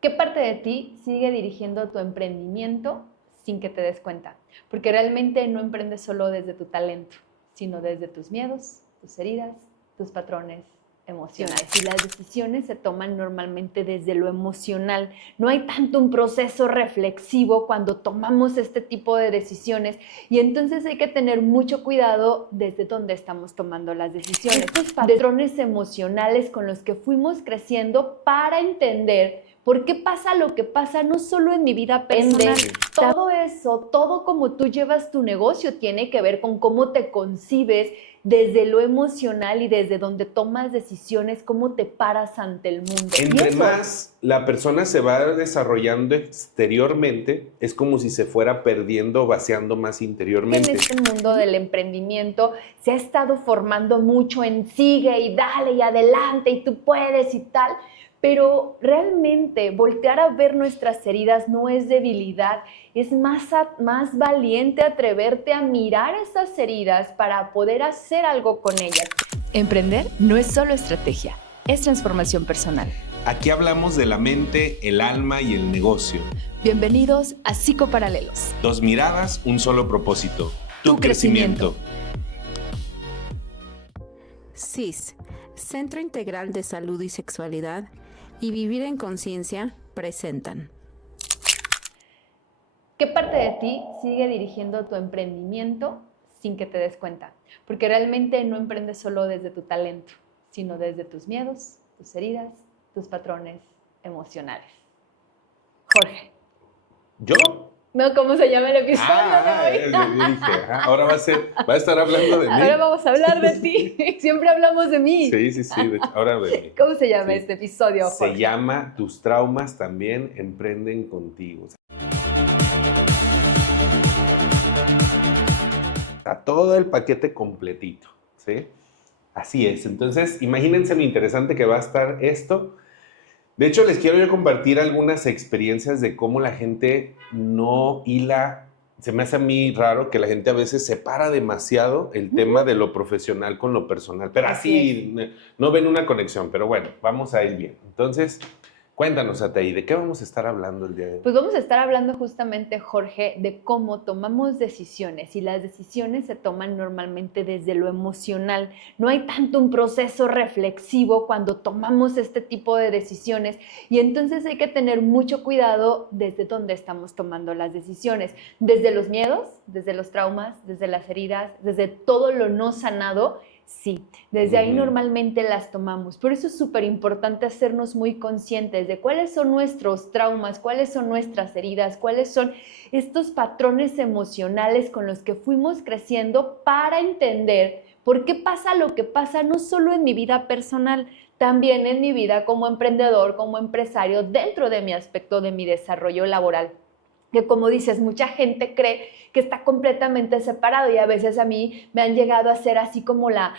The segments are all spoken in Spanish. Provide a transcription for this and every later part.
¿Qué parte de ti sigue dirigiendo tu emprendimiento sin que te des cuenta? Porque realmente no emprendes solo desde tu talento, sino desde tus miedos, tus heridas, tus patrones emocionales. Y las decisiones se toman normalmente desde lo emocional. No hay tanto un proceso reflexivo cuando tomamos este tipo de decisiones y entonces hay que tener mucho cuidado desde dónde estamos tomando las decisiones. Estos patrones emocionales con los que fuimos creciendo para entender ¿por qué pasa lo que pasa no solo en mi vida personal? Todo eso, todo como tú llevas tu negocio tiene que ver con cómo te concibes desde lo emocional y desde donde tomas decisiones, cómo te paras ante el mundo. Entre más la persona se va desarrollando exteriormente, es como si se fuera perdiendo, vaciando más interiormente. En este mundo del emprendimiento se ha estado formando mucho en sigue y dale y adelante y tú puedes y tal. Pero realmente voltear a ver nuestras heridas no es debilidad, es más valiente atreverte a mirar esas heridas para poder hacer algo con ellas. Emprender no es solo estrategia, es transformación personal. Aquí hablamos de la mente, el alma y el negocio. Bienvenidos a Psicoparalelos. Dos miradas, un solo propósito. Tu crecimiento. CIS, Centro Integral de Salud y Sexualidad, y Vivir en Conciencia presentan. ¿Qué parte de ti sigue dirigiendo tu emprendimiento sin que te des cuenta? Porque realmente no emprendes solo desde tu talento, sino desde tus miedos, tus heridas, tus patrones emocionales. Jorge. ¿Yo? No, ¿cómo se llama el episodio de hoy? Dije, ahora va a estar hablando de mí. Ahora vamos a hablar de ti. Siempre hablamos de mí. Sí, ahora de mí. ¿Cómo se llama este episodio, Jorge? Se llama Tus traumas también emprenden contigo. A todo el paquete completito, ¿sí? Así es. Entonces, imagínense lo interesante que va a estar esto. De hecho, les quiero yo compartir algunas experiencias de cómo la gente no hila. Se me hace a mí raro que la gente a veces separa demasiado el tema de lo profesional con lo personal. Pero así no ven una conexión. Pero bueno, vamos a ir bien. Entonces, cuéntanos, Ataí, ¿de qué vamos a estar hablando el día de hoy? Pues vamos a estar hablando justamente, Jorge, de cómo tomamos decisiones y las decisiones se toman normalmente desde lo emocional. No hay tanto un proceso reflexivo cuando tomamos este tipo de decisiones y entonces hay que tener mucho cuidado desde dónde estamos tomando las decisiones. Desde los miedos, desde los traumas, desde las heridas, desde todo lo no sanado. Sí, desde ahí normalmente las tomamos. Por eso es súper importante hacernos muy conscientes de cuáles son nuestros traumas, cuáles son nuestras heridas, cuáles son estos patrones emocionales con los que fuimos creciendo para entender por qué pasa lo que pasa no solo en mi vida personal, también en mi vida como emprendedor, como empresario, dentro de mi aspecto de mi desarrollo laboral. Que como dices, mucha gente cree que está completamente separado y a veces a mí me han llegado a hacer así como la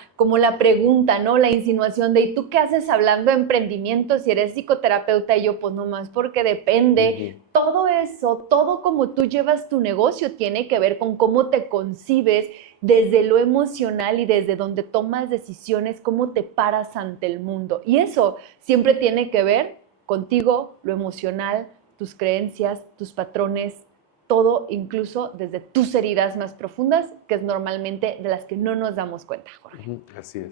pregunta, ¿no? La insinuación de ¿y tú qué haces hablando de emprendimiento si eres psicoterapeuta? Y yo pues nomás porque depende. Todo eso, todo como tú llevas tu negocio tiene que ver con cómo te concibes desde lo emocional y desde donde tomas decisiones, cómo te paras ante el mundo. Y eso siempre tiene que ver contigo, lo emocional, tus creencias, tus patrones, todo incluso desde tus heridas más profundas, que es normalmente de las que no nos damos cuenta, Jorge. Así es.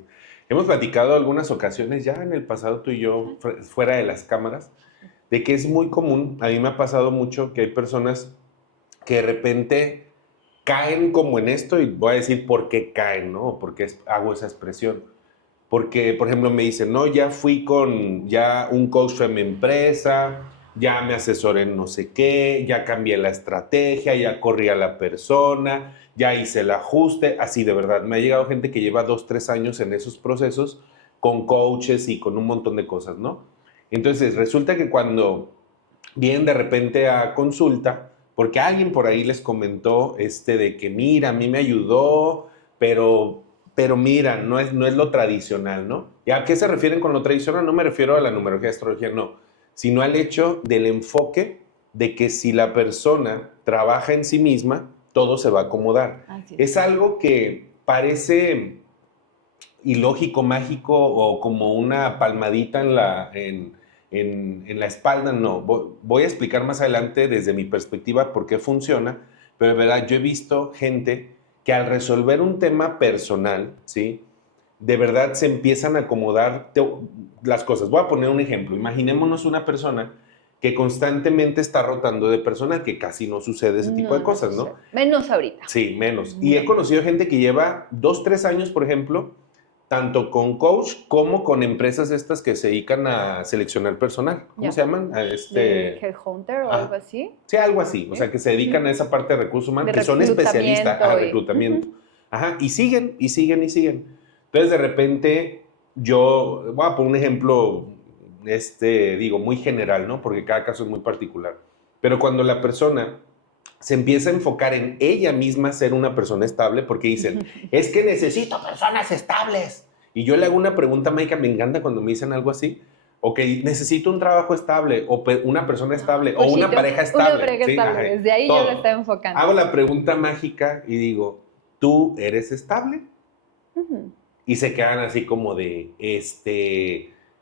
Hemos platicado algunas ocasiones ya en el pasado tú y yo, fuera de las cámaras, de que es muy común, a mí me ha pasado mucho que hay personas que de repente caen como en esto y voy a decir por qué caen, ¿no? ¿Por qué hago esa expresión? Porque, por ejemplo, me dicen, no, ya fui con un coach en mi empresa, ya me asesoré en no sé qué, ya cambié la estrategia, ya corrí a la persona, ya hice el ajuste, así de verdad. Me ha llegado gente que lleva 2, 3 años en esos procesos con coaches y con un montón de cosas, ¿no? Entonces, resulta que cuando vienen de repente a consulta, porque alguien por ahí les comentó de que mira, a mí me ayudó, pero mira, no es lo tradicional, ¿no? ¿Y a qué se refieren con lo tradicional? No me refiero a la numerología, astrología, no, sino al hecho del enfoque de que si la persona trabaja en sí misma, todo se va a acomodar. Es algo que parece ilógico, mágico o como una palmadita en la espalda, no. Voy a explicar más adelante desde mi perspectiva por qué funciona, pero de verdad yo he visto gente que al resolver un tema personal, ¿sí? De verdad se empiezan a acomodar las cosas. Voy a poner un ejemplo. Imaginémonos una persona que constantemente está rotando de persona, que casi no sucede ese tipo de cosas, ¿no? Menos ahorita. Sí, menos. Y he conocido gente que lleva 2, 3 años, por ejemplo, tanto con coach como con empresas estas que se dedican a seleccionar personal. ¿Cómo se llaman? ¿De Headhunter o algo así? Sí, algo así. O sea, que se dedican a esa parte de recursos humanos, que son especialistas en reclutamiento. Ajá, y siguen, y siguen, y siguen. Entonces, de repente, yo voy a poner un ejemplo, digo, muy general, ¿no? Porque cada caso es muy particular. Pero cuando la persona se empieza a enfocar en ella misma ser una persona estable, porque dicen, es que necesito personas estables. Y yo le hago una pregunta, Maika, me encanta cuando me dicen algo así. Ok, necesito un trabajo estable, o una persona estable, o una pareja estable. Una pareja estable, desde ahí todo. Yo lo estaba enfocando. Hago la pregunta mágica y digo, ¿tú eres estable? Y se quedan así como de,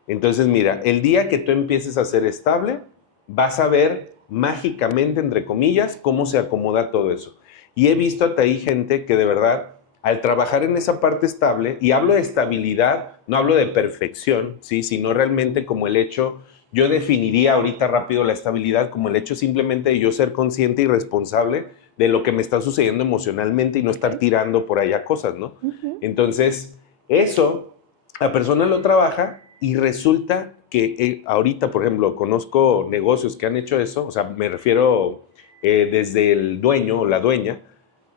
Entonces, mira, el día que tú empieces a ser estable, vas a ver mágicamente, entre comillas, cómo se acomoda todo eso. Y he visto hasta ahí gente que de verdad, al trabajar en esa parte estable, y hablo de estabilidad, no hablo de perfección, ¿sí? Sino realmente como el hecho, yo definiría ahorita rápido la estabilidad como el hecho simplemente de yo ser consciente y responsable de lo que me está sucediendo emocionalmente y no estar tirando por allá cosas, ¿no? Entonces, eso, la persona lo trabaja y resulta que ahorita, por ejemplo, conozco negocios que han hecho eso, o sea, me refiero desde el dueño o la dueña,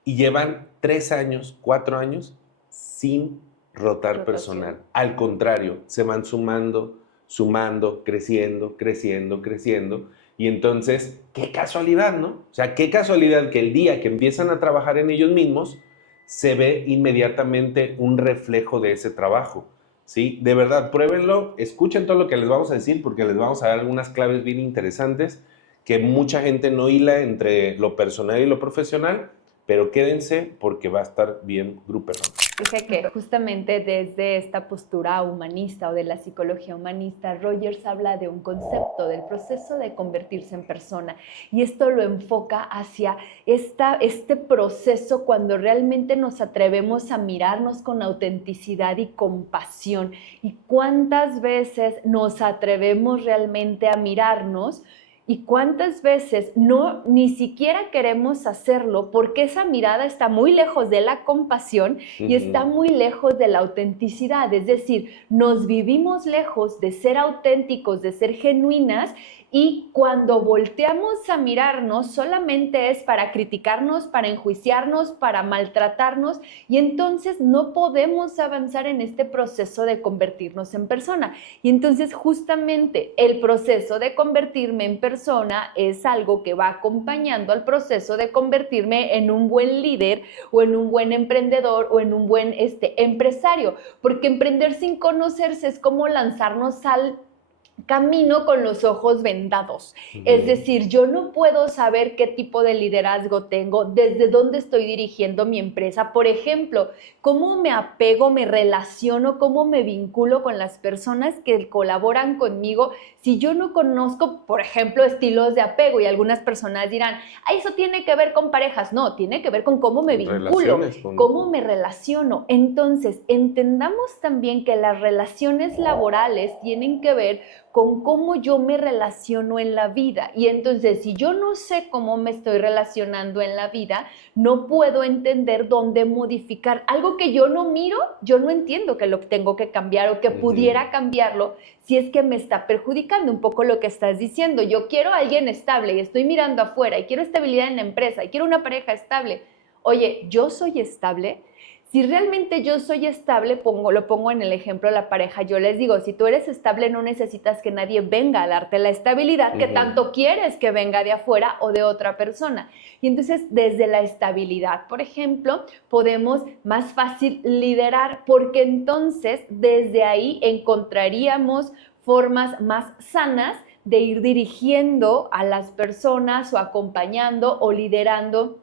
y llevan 3 años, 4 años sin rotar personal. Al contrario, se van sumando, sumando, creciendo, creciendo, creciendo. Y entonces, qué casualidad, ¿no? O sea, qué casualidad que el día que empiezan a trabajar en ellos mismos, se ve inmediatamente un reflejo de ese trabajo, ¿sí? De verdad, pruébenlo, escuchen todo lo que les vamos a decir porque les vamos a dar algunas claves bien interesantes que mucha gente no hila entre lo personal y lo profesional, pero quédense porque va a estar bien gruperón. Dice que justamente desde esta postura humanista o de la psicología humanista, Rogers habla de un concepto, del proceso de convertirse en persona. Y esto lo enfoca hacia este proceso cuando realmente nos atrevemos a mirarnos con autenticidad y compasión. ¿Y cuántas veces nos atrevemos realmente a mirarnos? ¿Y cuántas veces ni siquiera queremos hacerlo porque esa mirada está muy lejos de la compasión y está muy lejos de la autenticidad? Es decir, nos vivimos lejos de ser auténticos, de ser genuinas, y cuando volteamos a mirarnos solamente es para criticarnos, para enjuiciarnos, para maltratarnos, y entonces no podemos avanzar en este proceso de convertirnos en persona. Y entonces justamente el proceso de convertirme en persona es algo que va acompañando al proceso de convertirme en un buen líder o en un buen emprendedor o en un buen empresario, porque emprender sin conocerse es como lanzarnos al camino con los ojos vendados. Es decir, yo no puedo saber qué tipo de liderazgo tengo, desde dónde estoy dirigiendo mi empresa. Por ejemplo, cómo me apego, me relaciono, cómo me vinculo con las personas que colaboran conmigo. Si yo no conozco, por ejemplo, estilos de apego, y algunas personas dirán, eso tiene que ver con parejas. No, tiene que ver con cómo me vinculo, cómo me relaciono. Entonces, entendamos también que las relaciones laborales tienen que ver con cómo yo me relaciono en la vida. Y entonces, si yo no sé cómo me estoy relacionando en la vida, no puedo entender dónde modificar. Algo que yo no miro, yo no entiendo que lo tengo que cambiar o que pudiera cambiarlo si es que me está perjudicando. Un poco lo que estás diciendo. Yo quiero a alguien estable y estoy mirando afuera y quiero estabilidad en la empresa y quiero una pareja estable. Oye, ¿yo soy estable? Si realmente yo soy estable, lo pongo en el ejemplo de la pareja, yo les digo, si tú eres estable no necesitas que nadie venga a darte la estabilidad que tanto quieres que venga de afuera o de otra persona. Y entonces desde la estabilidad, por ejemplo, podemos más fácil liderar, porque entonces desde ahí encontraríamos formas más sanas de ir dirigiendo a las personas o acompañando o liderando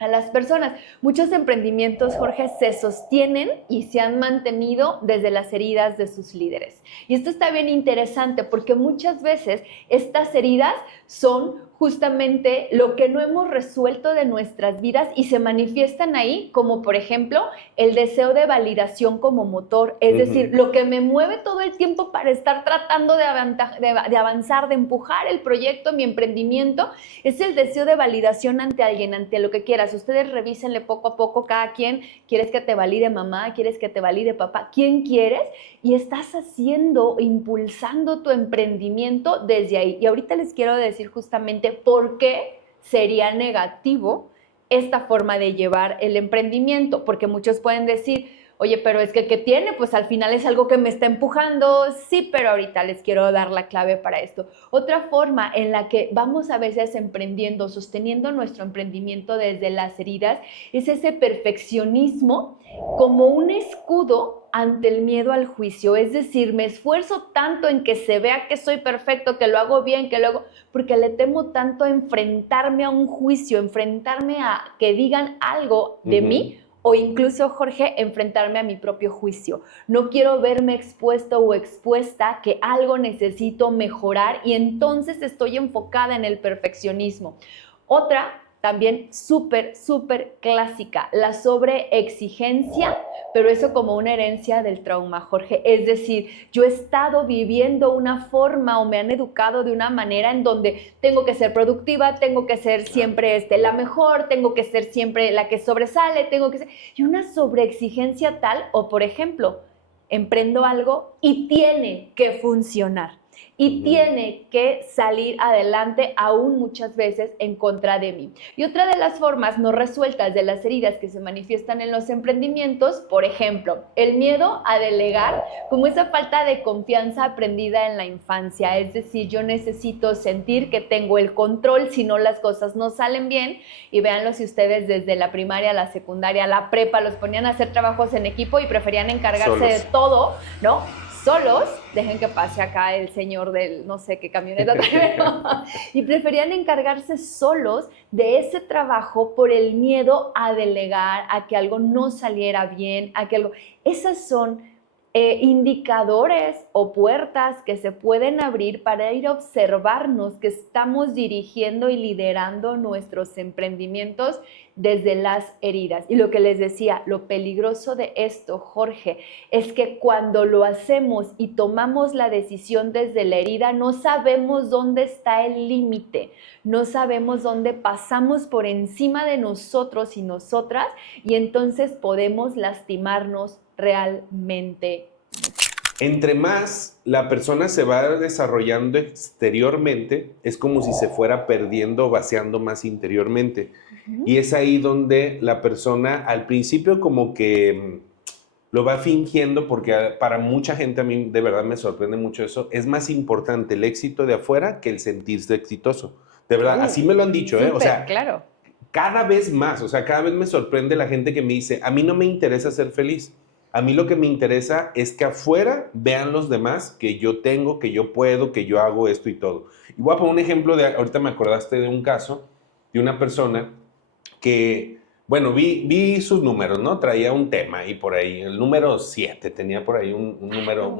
a las personas. Muchos emprendimientos, Jorge, se sostienen y se han mantenido desde las heridas de sus líderes. Y esto está bien interesante porque muchas veces estas heridas son justamente lo que no hemos resuelto de nuestras vidas y se manifiestan ahí, como por ejemplo el deseo de validación como motor, es decir, lo que me mueve todo el tiempo para estar tratando de avanzar, de empujar el proyecto, mi emprendimiento, es el deseo de validación ante alguien, ante lo que quieras. Ustedes revísenle poco a poco cada quien. ¿Quieres que te valide mamá? ¿Quieres que te valide papá? ¿Quién quieres? Y estás haciendo, impulsando tu emprendimiento desde ahí. Y ahorita les quiero decir justamente por qué sería negativo esta forma de llevar el emprendimiento, porque muchos pueden decir, oye, pero es que ¿qué tiene? Pues al final es algo que me está empujando. Sí, pero ahorita les quiero dar la clave para esto. Otra forma en la que vamos a veces emprendiendo, sosteniendo nuestro emprendimiento desde las heridas, es ese perfeccionismo como un escudo ante el miedo al juicio. Es decir, me esfuerzo tanto en que se vea que soy perfecto, que lo hago bien, que lo hago, porque le temo tanto a enfrentarme a un juicio, enfrentarme a que digan algo de mí, o incluso, Jorge, enfrentarme a mi propio juicio. No quiero verme expuesto o expuesta que algo necesito mejorar y entonces estoy enfocada en el perfeccionismo. Otra, también súper clásica, la sobreexigencia, pero eso como una herencia del trauma, Jorge. Es decir, yo he estado viviendo una forma o me han educado de una manera en donde tengo que ser productiva, tengo que ser siempre la mejor, tengo que ser siempre la que sobresale, tengo que ser... Y una sobreexigencia tal, o por ejemplo, emprendo algo y tiene que funcionar. Y tiene que salir adelante aún muchas veces en contra de mí. Y otra de las formas no resueltas de las heridas que se manifiestan en los emprendimientos, por ejemplo, el miedo a delegar, como esa falta de confianza aprendida en la infancia. Es decir, yo necesito sentir que tengo el control si no las cosas no salen bien. Y véanlo si ustedes desde la primaria, la secundaria, la prepa, los ponían a hacer trabajos en equipo y preferían encargarse de todo, ¿no? Solos, dejen que pase acá el señor del no sé qué camioneta, y preferían encargarse solos de ese trabajo por el miedo a delegar, a que algo no saliera bien, a que algo... Esas son indicadores o puertas que se pueden abrir para ir a observarnos que estamos dirigiendo y liderando nuestros emprendimientos desde las heridas. Y lo que les decía, lo peligroso de esto, Jorge, es que cuando lo hacemos y tomamos la decisión desde la herida, no sabemos dónde está el límite, no sabemos dónde pasamos por encima de nosotros y nosotras, y entonces podemos lastimarnos realmente. Entre más la persona se va desarrollando exteriormente, es como si se fuera perdiendo, vaciando más interiormente. Y es ahí donde la persona al principio como que lo va fingiendo, porque para mucha gente, a mí de verdad me sorprende mucho eso, es más importante el éxito de afuera que el sentirse exitoso. De verdad, así me lo han dicho, súper, o sea, claro. Cada vez más, o sea, cada vez me sorprende la gente que me dice, a mí no me interesa ser feliz. A mí lo que me interesa es que afuera vean los demás que yo tengo, que yo puedo, que yo hago esto y todo. Y voy a poner un ejemplo ahorita me acordaste de un caso de una persona que, bueno, vi sus números, ¿no? Traía un tema y por ahí, el número 7, tenía por ahí un número,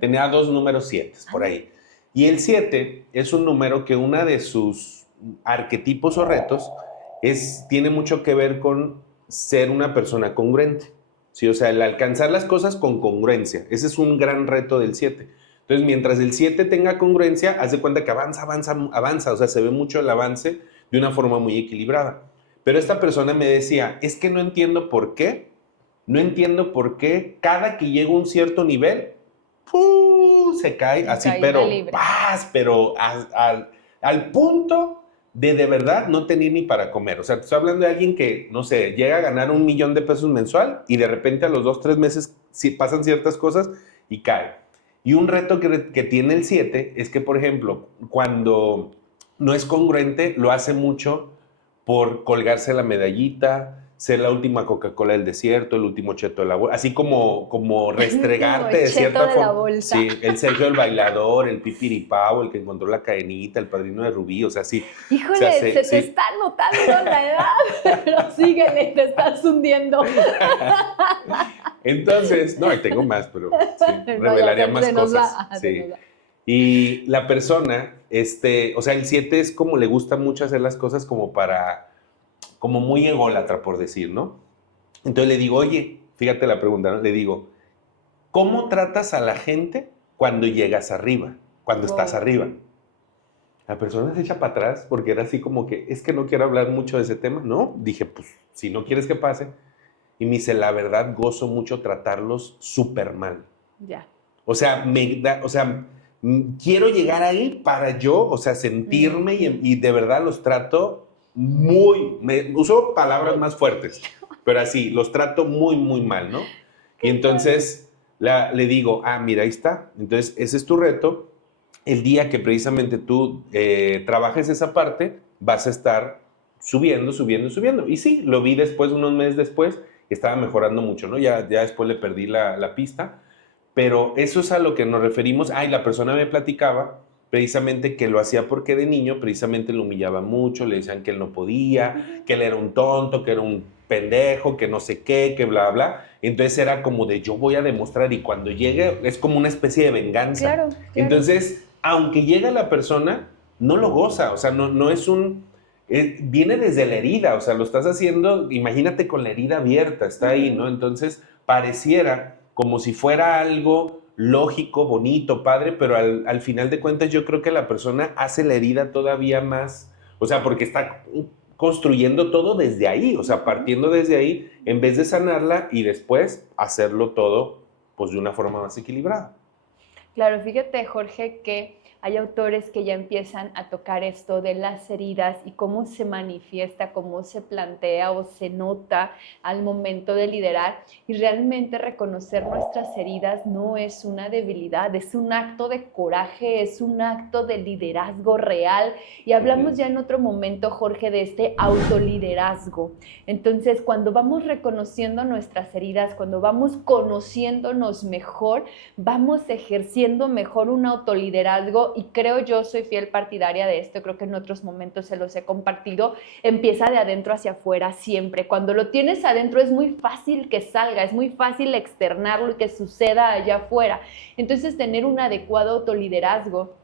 tenía 2 números 7 por ahí. Y el 7 es un número que una de sus arquetipos o retos tiene mucho que ver con ser una persona congruente. Sí, o sea, el alcanzar las cosas con congruencia. Ese es un gran reto del 7. Entonces, mientras el 7 tenga congruencia, haz de cuenta que avanza. O sea, se ve mucho el avance de una forma muy equilibrada. Pero esta persona me decía, es que no entiendo por qué cada que llega a un cierto nivel, se cae así, pero al punto de verdad no tener ni para comer. O sea, te estoy hablando de alguien que, no sé, llega a ganar $1 millón mensual y de repente a los 2-3 meses pasan ciertas cosas y cae. Y un reto que tiene el 7 es que, por ejemplo, cuando no es congruente, lo hace mucho por colgarse la medallita, ser la última Coca-Cola del desierto, el último cheto de la bolsa, así como restregarte de cheto cierta de la forma. bolsa. Sí, el Sergio el bailador, el Pipiripao, el que encontró la cadenita, el padrino de Rubí, o sea, sí. Híjole, O sea, se te sí. está notando la edad, pero síguele, te estás hundiendo. Entonces, no, y tengo más, pero sí, revelaría más cosas. Sí. Y la persona, o sea, el 7 es como le gusta mucho hacer las cosas como muy ególatra, por decir, ¿no? Entonces le digo, oye, fíjate la pregunta, ¿no? Le digo, ¿cómo tratas a la gente cuando llegas arriba, cuando estás arriba? La persona se echa para atrás porque era así como que, es que no quiero hablar mucho de ese tema, ¿no? Dije, pues, si no quieres que pase. Y me dice, la verdad, gozo mucho tratarlos súper mal. Ya. O sea, quiero llegar ahí para yo, o sea, sentirme y de verdad los trato uso palabras más fuertes, pero así, los trato muy, muy mal, ¿no? Y entonces le digo, mira, ahí está. Entonces, ese es tu reto. El día que precisamente tú trabajes esa parte, vas a estar subiendo, subiendo, subiendo. Y sí, lo vi después, unos meses después, estaba mejorando mucho, ¿no? Ya después le perdí la pista. Pero eso es a lo que nos referimos. Y la persona me platicaba precisamente que lo hacía porque de niño precisamente lo humillaba mucho, le decían que él no podía, que él era un tonto, que era un pendejo, que no sé qué, que bla, bla. Entonces era como de yo voy a demostrar y cuando llegue es como una especie de venganza. Claro. Entonces, aunque llega la persona, no lo goza, o sea, no es viene desde la herida, o sea, lo estás haciendo, imagínate con la herida abierta, está ahí, ¿no? Entonces, pareciera como si fuera algo lógico, bonito, padre, pero al final de cuentas yo creo que la persona hace la herida todavía más, o sea, porque está construyendo todo desde ahí, o sea, partiendo desde ahí, en vez de sanarla y después hacerlo todo, pues de una forma más equilibrada. Claro, fíjate, Jorge, que hay autores que ya empiezan a tocar esto de las heridas y cómo se manifiesta, cómo se plantea o se nota al momento de liderar. Y realmente reconocer nuestras heridas no es una debilidad, es un acto de coraje, es un acto de liderazgo real. Y hablamos ya en otro momento, Jorge, de este autoliderazgo. Entonces, cuando vamos reconociendo nuestras heridas, cuando vamos conociéndonos mejor, vamos ejerciendo mejor un autoliderazgo y creo yo, soy fiel partidaria de esto, creo que en otros momentos se los he compartido, empieza de adentro hacia afuera siempre. Cuando lo tienes adentro es muy fácil que salga, es muy fácil externarlo y que suceda allá afuera. Entonces tener un adecuado autoliderazgo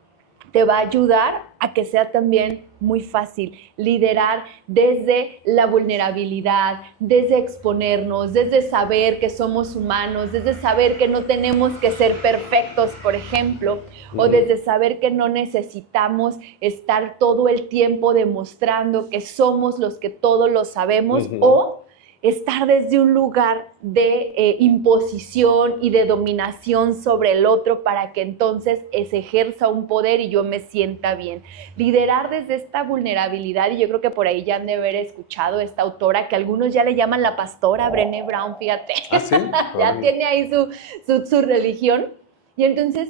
te va a ayudar a que sea también muy fácil liderar desde la vulnerabilidad, desde exponernos, desde saber que somos humanos, desde saber que no tenemos que ser perfectos, por ejemplo, o desde saber que no necesitamos estar todo el tiempo demostrando que somos los que todo lo sabemos, o estar desde un lugar de imposición y de dominación sobre el otro para que entonces se ejerza un poder y yo me sienta bien. Liderar desde esta vulnerabilidad, y yo creo que por ahí ya han de haber escuchado esta autora que algunos ya le llaman la pastora Brené Brown, fíjate. ¿Sí? Ya tiene ahí su religión. Y entonces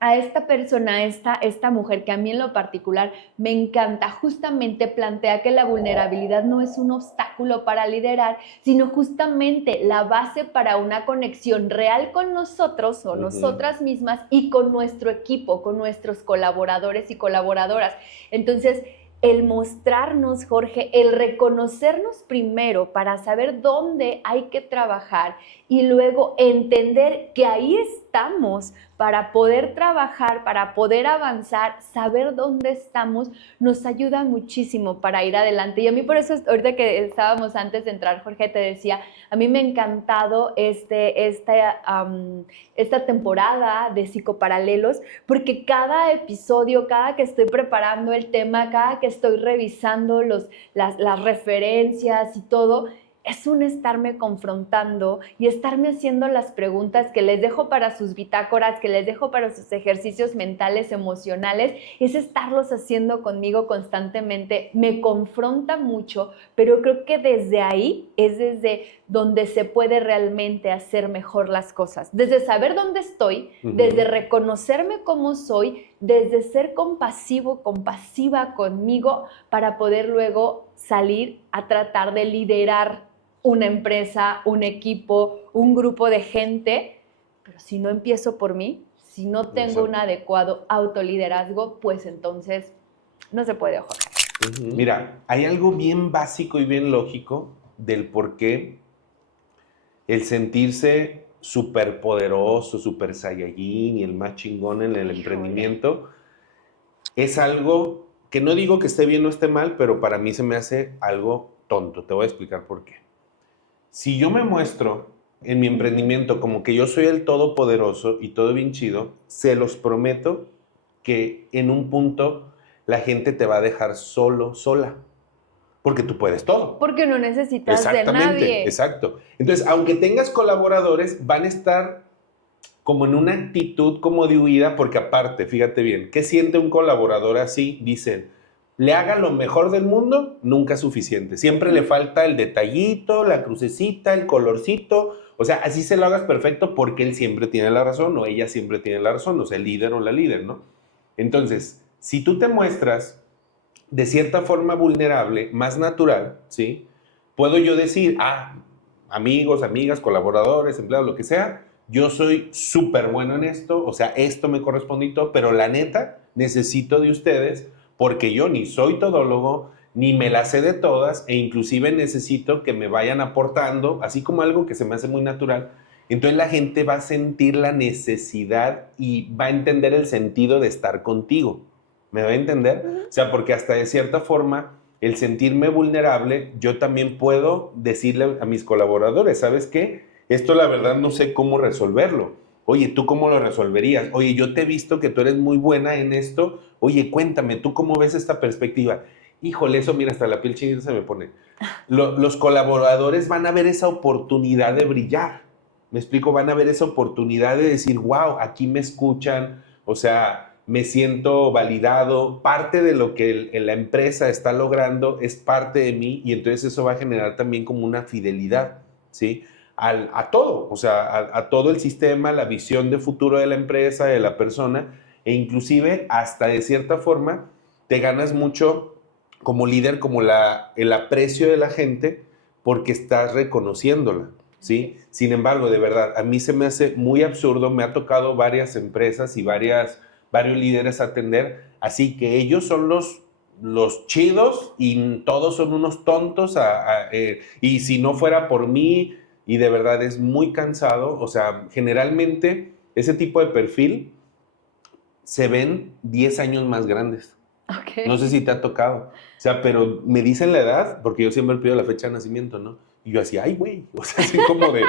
a esta persona, esta mujer que a mí en lo particular me encanta, justamente plantea que la vulnerabilidad no es un obstáculo para liderar, sino justamente la base para una conexión real con nosotros o nosotras mismas y con nuestro equipo, con nuestros colaboradores y colaboradoras. Entonces, el mostrarnos, Jorge, el reconocernos primero para saber dónde hay que trabajar y luego entender que ahí estamos para poder trabajar, para poder avanzar, saber dónde estamos, nos ayuda muchísimo para ir adelante. Y a mí por eso, ahorita que estábamos antes de entrar, Jorge, te decía, a mí me ha encantado esta temporada de Psicoparalelos, porque cada episodio, cada que estoy preparando el tema, cada que estoy revisando las referencias y todo, es un estarme confrontando y estarme haciendo las preguntas que les dejo para sus bitácoras, que les dejo para sus ejercicios mentales, emocionales, es estarlos haciendo conmigo constantemente. Me confronta mucho, pero creo que desde ahí es desde donde se puede realmente hacer mejor las cosas. Desde saber dónde estoy, desde reconocerme cómo soy, desde ser compasivo, compasiva conmigo, para poder luego salir a tratar de liderar una empresa, un equipo, un grupo de gente, pero si no empiezo por mí, si no tengo Exacto. un adecuado autoliderazgo, pues entonces no se puede, Jorge. Mira, hay algo bien básico y bien lógico del por qué el sentirse súper poderoso, súper saiyajin y el más chingón en el emprendimiento es algo que no digo que esté bien o esté mal, pero para mí se me hace algo tonto. Te voy a explicar por qué. Si yo me muestro en mi emprendimiento como que yo soy el todopoderoso y todo bien chido, se los prometo que en un punto la gente te va a dejar solo, sola, porque tú puedes todo. Porque no necesitas de Exactamente, nadie. exacto. Entonces, aunque tengas colaboradores, van a estar como en una actitud como de huida, porque aparte, fíjate bien, ¿qué siente un colaborador así? Dicen, le haga lo mejor del mundo, nunca es suficiente. Siempre le falta el detallito, la crucecita, el colorcito. O sea, así se lo hagas perfecto porque él siempre tiene la razón o ella siempre tiene la razón, o sea, el líder o la líder, ¿no? Entonces, si tú te muestras de cierta forma vulnerable, más natural, ¿sí? Puedo yo decir, amigos, amigas, colaboradores, empleados, lo que sea, yo soy súper bueno en esto, o sea, esto me corresponde y todo, pero la neta, necesito de ustedes porque yo ni soy todólogo, ni me la sé de todas, e inclusive necesito que me vayan aportando, así como algo que se me hace muy natural. Entonces la gente va a sentir la necesidad y va a entender el sentido de estar contigo. ¿Me va a entender? O sea, porque hasta de cierta forma, el sentirme vulnerable, yo también puedo decirle a mis colaboradores, ¿sabes qué? Esto la verdad no sé cómo resolverlo. Oye, ¿tú cómo lo resolverías? Oye, yo te he visto que tú eres muy buena en esto. Oye, cuéntame, ¿tú cómo ves esta perspectiva? Híjole, eso, mira, hasta la piel chinita se me pone. Los colaboradores van a ver esa oportunidad de brillar. Me explico, van a ver esa oportunidad de decir, wow, aquí me escuchan, o sea, me siento validado, parte de lo que la empresa está logrando es parte de mí y entonces eso va a generar también como una fidelidad, ¿sí? A todo, o sea, a todo el sistema, la visión de futuro de la empresa, de la persona, e inclusive hasta de cierta forma te ganas mucho como líder, como el aprecio de la gente porque estás reconociéndola, ¿sí? Sin embargo, de verdad, a mí se me hace muy absurdo, me ha tocado varias empresas y varios líderes atender, así que ellos son los chidos y todos son unos tontos, y si no fuera por mí, y de verdad es muy cansado, o sea, generalmente ese tipo de perfil se ven 10 años más grandes. Ok. No sé si te ha tocado. O sea, pero me dicen la edad, porque yo siempre pido la fecha de nacimiento, ¿no? Y yo así, ay, güey. O sea, así como de,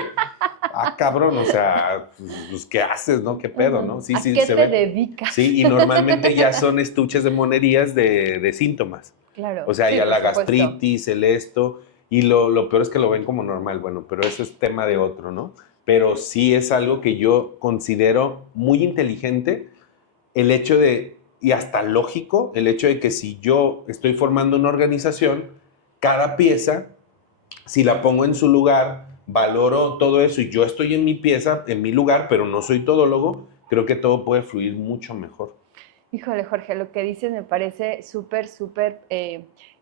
cabrón, o sea, pues, ¿qué haces, no? ¿Qué pedo, no? Sí, ¿A sí, qué se te ve. dedicas? Sí, y normalmente ya son estuches de monerías de síntomas. Claro, O sea, sí, ya por la supuesto. gastritis, el esto, y lo peor es que lo ven como normal, bueno, pero eso es tema de otro, ¿no? Pero sí es algo que yo considero muy inteligente el hecho de, y hasta lógico, el hecho de que si yo estoy formando una organización, cada pieza, si la pongo en su lugar, valoro todo eso y yo estoy en mi pieza, en mi lugar, pero no soy todólogo, creo que todo puede fluir mucho mejor. Híjole, Jorge, lo que dices me parece súper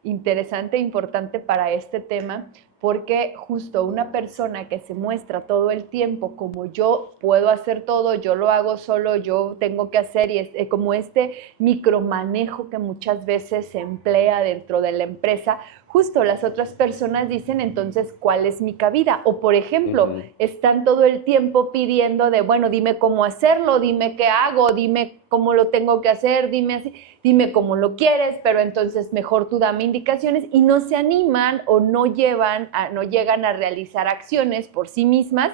interesante e importante para este tema, porque justo una persona que se muestra todo el tiempo como yo puedo hacer todo, yo lo hago solo, yo tengo que hacer, y es como este micromanejo que muchas veces se emplea dentro de la empresa, justo las otras personas dicen, entonces, ¿cuál es mi cabida? O, por ejemplo, están todo el tiempo pidiendo de, bueno, dime cómo hacerlo, dime qué hago, dime cómo lo tengo que hacer, dime así, dime cómo lo quieres, pero entonces mejor tú dame indicaciones, y no se animan o no llegan a realizar acciones por sí mismas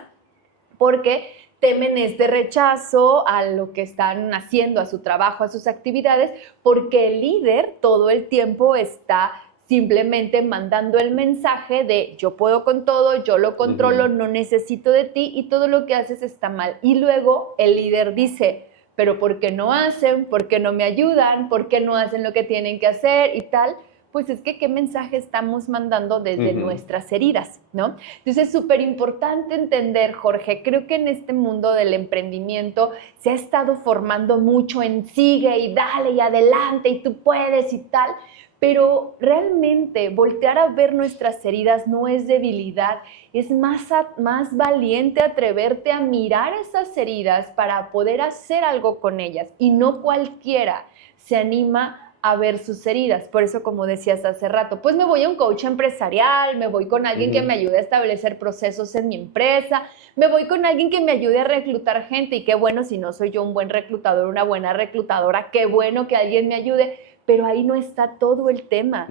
porque temen este rechazo a lo que están haciendo, a su trabajo, a sus actividades, porque el líder todo el tiempo está simplemente mandando el mensaje de yo puedo con todo, yo lo controlo, no necesito de ti, y todo lo que haces está mal. Y luego el líder dice, pero ¿por qué no hacen? ¿Por qué no me ayudan? ¿Por qué no hacen lo que tienen que hacer? Y tal, pues es que qué mensaje estamos mandando desde nuestras heridas, ¿no? Entonces es súper importante entender, Jorge, creo que en este mundo del emprendimiento se ha estado formando mucho en sigue y dale y adelante y tú puedes y tal, pero realmente voltear a ver nuestras heridas no es debilidad, es más valiente atreverte a mirar esas heridas para poder hacer algo con ellas, y no cualquiera se anima a ver sus heridas. Por eso, como decías hace rato, pues me voy a un coach empresarial, me voy con alguien que me ayude a establecer procesos en mi empresa, me voy con alguien que me ayude a reclutar gente, y qué bueno si no soy yo un buen reclutador, una buena reclutadora, qué bueno que alguien me ayude, pero ahí no está todo el tema.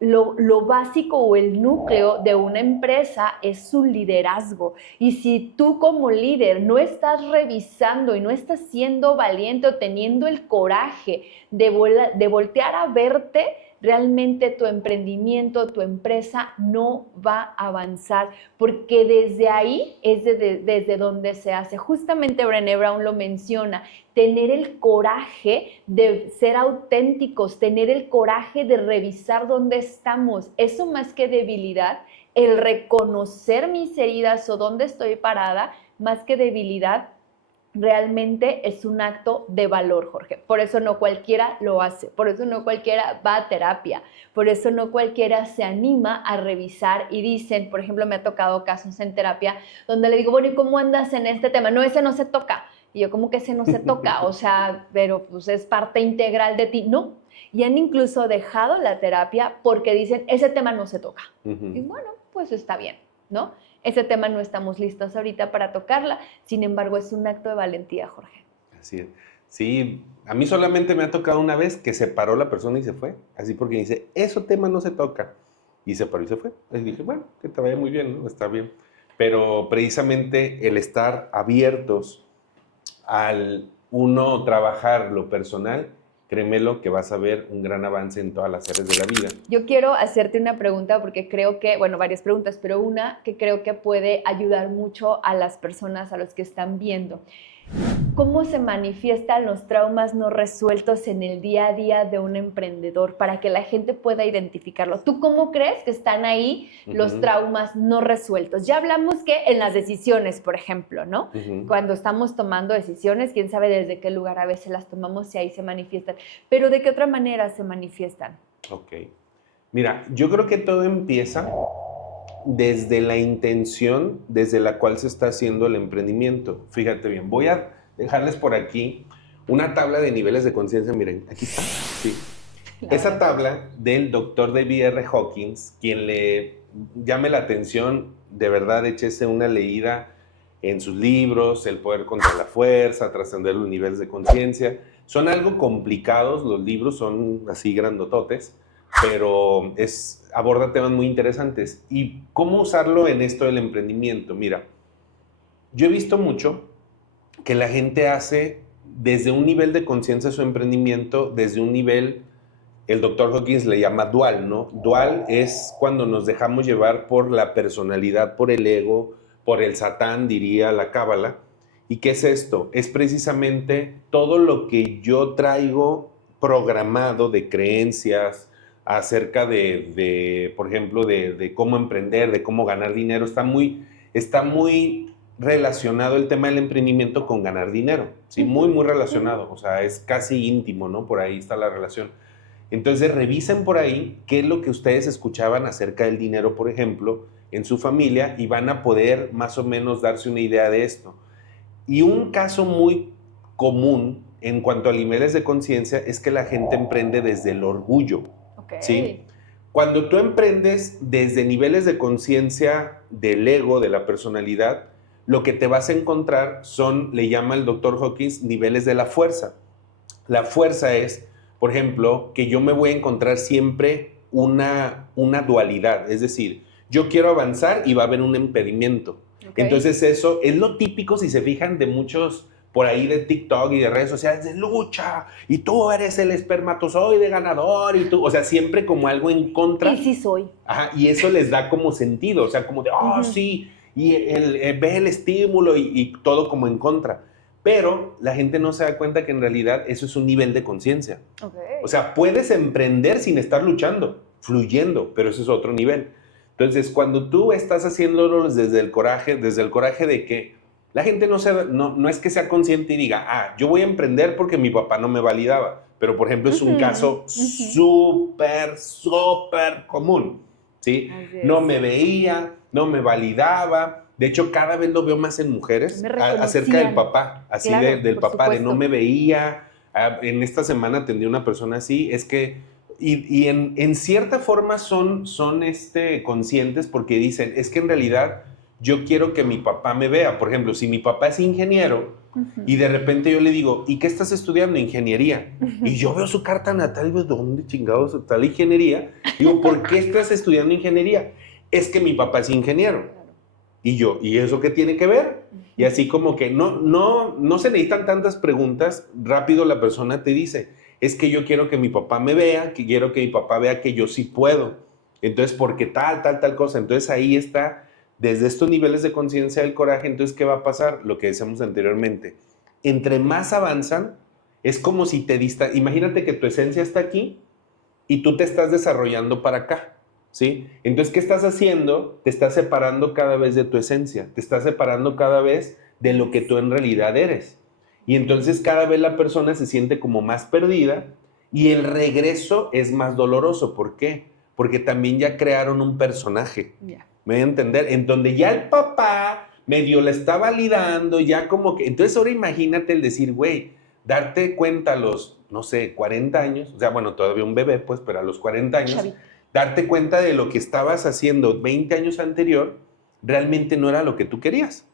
Lo básico o el núcleo de una empresa es su liderazgo. Y si tú como líder no estás revisando y no estás siendo valiente o teniendo el coraje de voltear a verte, realmente tu emprendimiento, tu empresa no va a avanzar, porque desde ahí es desde donde se hace. Justamente Brené Brown lo menciona, tener el coraje de ser auténticos, tener el coraje de revisar dónde estamos. Eso más que debilidad, el reconocer mis heridas o dónde estoy parada, más que debilidad, realmente es un acto de valor, Jorge. Por eso no cualquiera lo hace, por eso no cualquiera va a terapia, por eso no cualquiera se anima a revisar y dicen, por ejemplo, me ha tocado casos en terapia donde le digo, bueno, ¿y cómo andas en este tema? No, ese no se toca. Y yo, ¿cómo que ese no se toca? O sea, pero pues es parte integral de ti. No. Y han incluso dejado la terapia porque dicen, ese tema no se toca. Y bueno, pues está bien, ¿no? Ese tema no estamos listos ahorita para tocarla, sin embargo, es un acto de valentía, Jorge. Así es. Sí, a mí solamente me ha tocado una vez que se paró la persona y se fue, así porque dice, ese tema no se toca, y se paró y se fue. Y dije, bueno, que te vaya muy bien, ¿no? Está bien. Pero precisamente el estar abiertos al uno trabajar lo personal, créemelo que vas a ver un gran avance en todas las áreas de la vida. Yo quiero hacerte una pregunta porque creo que, bueno, varias preguntas, pero una que creo que puede ayudar mucho a las personas, a los que están viendo. ¿Cómo se manifiestan los traumas no resueltos en el día a día de un emprendedor para que la gente pueda identificarlo? ¿Tú cómo crees que están ahí los traumas no resueltos? Ya hablamos que en las decisiones, por ejemplo, ¿no? Cuando estamos tomando decisiones, quién sabe desde qué lugar a veces las tomamos y ahí se manifiestan. Pero ¿de qué otra manera se manifiestan? Ok. Mira, yo creo que todo empieza desde la intención desde la cual se está haciendo el emprendimiento. Fíjate bien, voy a dejarles por aquí una tabla de niveles de conciencia. Miren, aquí está. Sí. Esa tabla del doctor David R. Hawkins, quien le llame la atención, de verdad, échese una leída en sus libros, El poder contra la fuerza, Trascender los niveles de conciencia. Son algo complicados, los libros son así grandototes, pero aborda temas muy interesantes. ¿Y cómo usarlo en esto del emprendimiento? Mira, yo he visto mucho que la gente hace desde un nivel de conciencia su emprendimiento, desde un nivel, el doctor Hawkins le llama dual, ¿no? Dual es cuando nos dejamos llevar por la personalidad, por el ego, por el satán, diría la cábala. ¿Y qué es esto? Es precisamente todo lo que yo traigo programado de creencias acerca de por ejemplo, de cómo emprender, de cómo ganar dinero. Está muy relacionado el tema del emprendimiento con ganar dinero, ¿sí? Muy relacionado, o sea, es casi íntimo, ¿no? Por ahí está la relación. Entonces, revisen por ahí qué es lo que ustedes escuchaban acerca del dinero, por ejemplo, en su familia, y van a poder más o menos darse una idea de esto. Y un caso muy común en cuanto a niveles de conciencia es que la gente emprende desde el orgullo, ¿sí? Cuando tú emprendes desde niveles de conciencia del ego, de la personalidad, lo que te vas a encontrar son, le llama el doctor Hawkins, niveles de la fuerza. La fuerza es, por ejemplo, que yo me voy a encontrar siempre una dualidad, es decir, yo quiero avanzar y va a haber un impedimento. Entonces eso es lo típico, si se fijan, de muchos por ahí de TikTok y de redes sociales, de lucha, y tú eres el espermatozoide ganador, y tú, o sea, siempre como algo en contra. Y sí soy. Ajá, y eso les da como sentido, o sea, como de, sí, y ve el estímulo y todo como en contra. Pero la gente no se da cuenta que en realidad eso es un nivel de conciencia. O sea, puedes emprender sin estar luchando. fluyendo, pero ese es otro nivel. Entonces, cuando tú estás haciéndolo desde el coraje de que la gente no es que sea consciente y diga, yo voy a emprender porque mi papá no me validaba. Pero, por ejemplo, es un caso súper común, ¿sí? No me veía, no me validaba. De hecho, cada vez lo veo más en mujeres acerca del papá, así claro, del papá, supuesto. de no me veía. En esta semana atendí a una persona así, es que, y en cierta forma son conscientes porque dicen, es que en realidad yo quiero que mi papá me vea. Por ejemplo, si mi papá es ingeniero y de repente yo le digo, ¿y qué estás estudiando? Ingeniería. Y yo veo su carta natal y digo, ¿dónde chingados está la ingeniería? Digo, ¿por qué estás estudiando ingeniería? Es que mi papá es ingeniero. Y yo, ¿y eso qué tiene que ver? Y así como que no se necesitan tantas preguntas, rápido la persona te dice, es que yo quiero que mi papá me vea, que quiero que mi papá vea que yo sí puedo. Entonces, porque tal cosa. Entonces ahí está, desde estos niveles de conciencia del coraje, entonces, ¿qué va a pasar? Lo que decíamos anteriormente. Entre más avanzan, es como si imagínate que tu esencia está aquí y tú te estás desarrollando para acá. ¿Sí? Entonces, ¿qué estás haciendo? Te estás separando cada vez de tu esencia, te estás separando cada vez de lo que tú en realidad eres. Y entonces cada vez la persona se siente como más perdida y el regreso es más doloroso. ¿Por qué? Porque también ya crearon un personaje. Yeah. ¿Me voy a entender? En donde ya el papá medio la está validando, ya como que... Entonces ahora imagínate el decir, güey, darte cuenta a los, no sé, 40 años, o sea, bueno, todavía un bebé, pues, pero a los 40 años... Chavito. Darte cuenta de lo que estabas haciendo 20 años anterior, realmente no era lo que tú querías.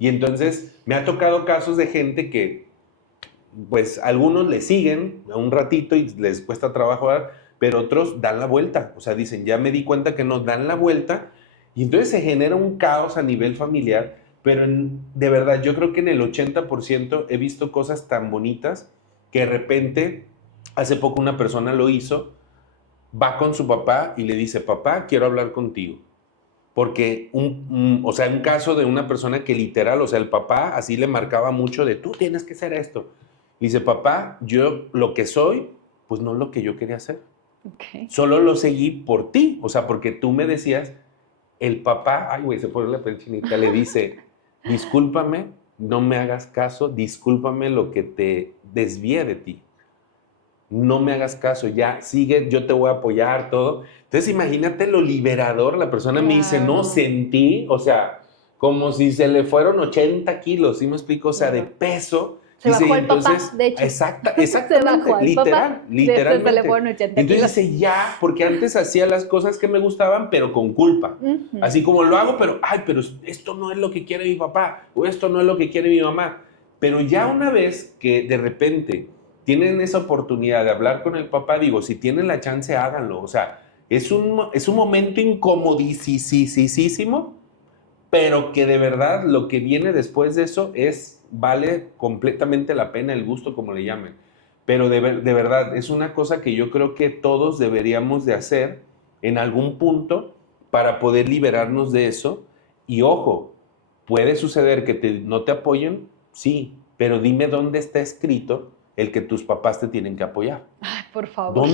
Y entonces me ha tocado casos de gente que, pues, algunos le siguen un ratito y les cuesta trabajo, pero otros dan la vuelta. O sea, dicen, ya me di cuenta que no, dan la vuelta. Y entonces se genera un caos a nivel familiar, pero de verdad, yo creo que en el 80% he visto cosas tan bonitas que de repente, hace poco una persona lo hizo, va con su papá y le dice, papá, quiero hablar contigo. Porque, o sea, un caso de una persona que literal, o sea, el papá así le marcaba mucho de, tú tienes que hacer esto. Y dice, papá, yo lo que soy, pues no es lo que yo quería hacer. Okay. Solo lo seguí por ti. O sea, porque tú me decías, el papá, ay, güey, se pone la penchinita, le dice, discúlpame, no me hagas caso, discúlpame lo que te desvié de ti. No me hagas caso, ya, sigue, yo te voy a apoyar, todo. Entonces, imagínate lo liberador, la persona me dice, no, sentí, o sea, como si se le fueron 80 kilos, ¿sí me explico? O sea, de peso. Se dice, bajó el entonces, papá, de hecho. Exactamente, Se bajó el papá. literalmente. Se le fueron 80 Entonces kilos. dice, ya, porque antes hacía las cosas que me gustaban, pero con culpa. Así como lo hago, pero, ay, pero esto no es lo que quiere mi papá, o esto no es lo que quiere mi mamá. Pero ya una vez que de repente tienen esa oportunidad de hablar con el papá, digo, si tienen la chance, háganlo. O sea, es un momento incomodísimo, pero que de verdad lo que viene después de eso vale completamente la pena, el gusto, como le llamen. Pero de verdad, es una cosa que yo creo que todos deberíamos de hacer en algún punto para poder liberarnos de eso. Y ojo, puede suceder que no te apoyen, sí, pero dime dónde está escrito el que tus papás te tienen que apoyar. Ay, por favor.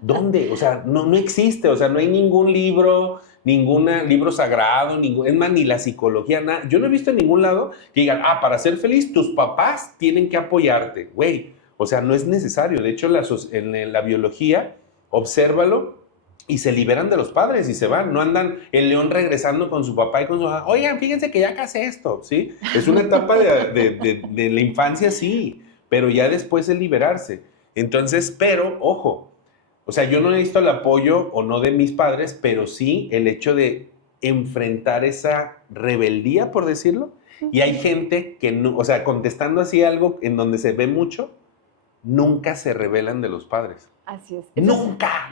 ¿Dónde? O sea, no existe, o sea, no hay ningún libro sagrado, es más, ni la psicología, nada. Yo no he visto en ningún lado que digan, para ser feliz, tus papás tienen que apoyarte. Güey, o sea, no es necesario. De hecho, en la biología, obsérvalo, y se liberan de los padres y se van. No andan el león regresando con su papá y con su mamá. Oigan, fíjense que ya casé esto, ¿sí? Es una etapa de la infancia, sí, pero ya después es liberarse. Entonces, pero, ojo, o sea, yo no necesito el apoyo o no de mis padres, pero sí el hecho de enfrentar esa rebeldía, por decirlo. Y hay gente que, no, o sea, contestando así algo en donde se ve mucho, nunca se rebelan de los padres. Así es. Nunca.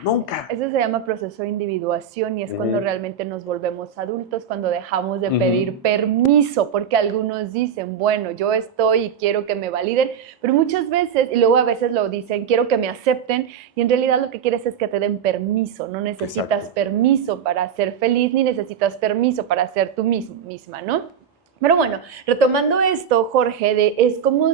Eso se llama proceso de individuación y es cuando realmente nos volvemos adultos, cuando dejamos de pedir permiso, porque algunos dicen, bueno, yo estoy y quiero que me validen, pero muchas veces, y luego a veces lo dicen, quiero que me acepten, y en realidad lo que quieres es que te den permiso, no necesitas permiso para ser feliz, ni necesitas permiso para ser tú misma, ¿no? Pero bueno, retomando esto, Jorge, es cómo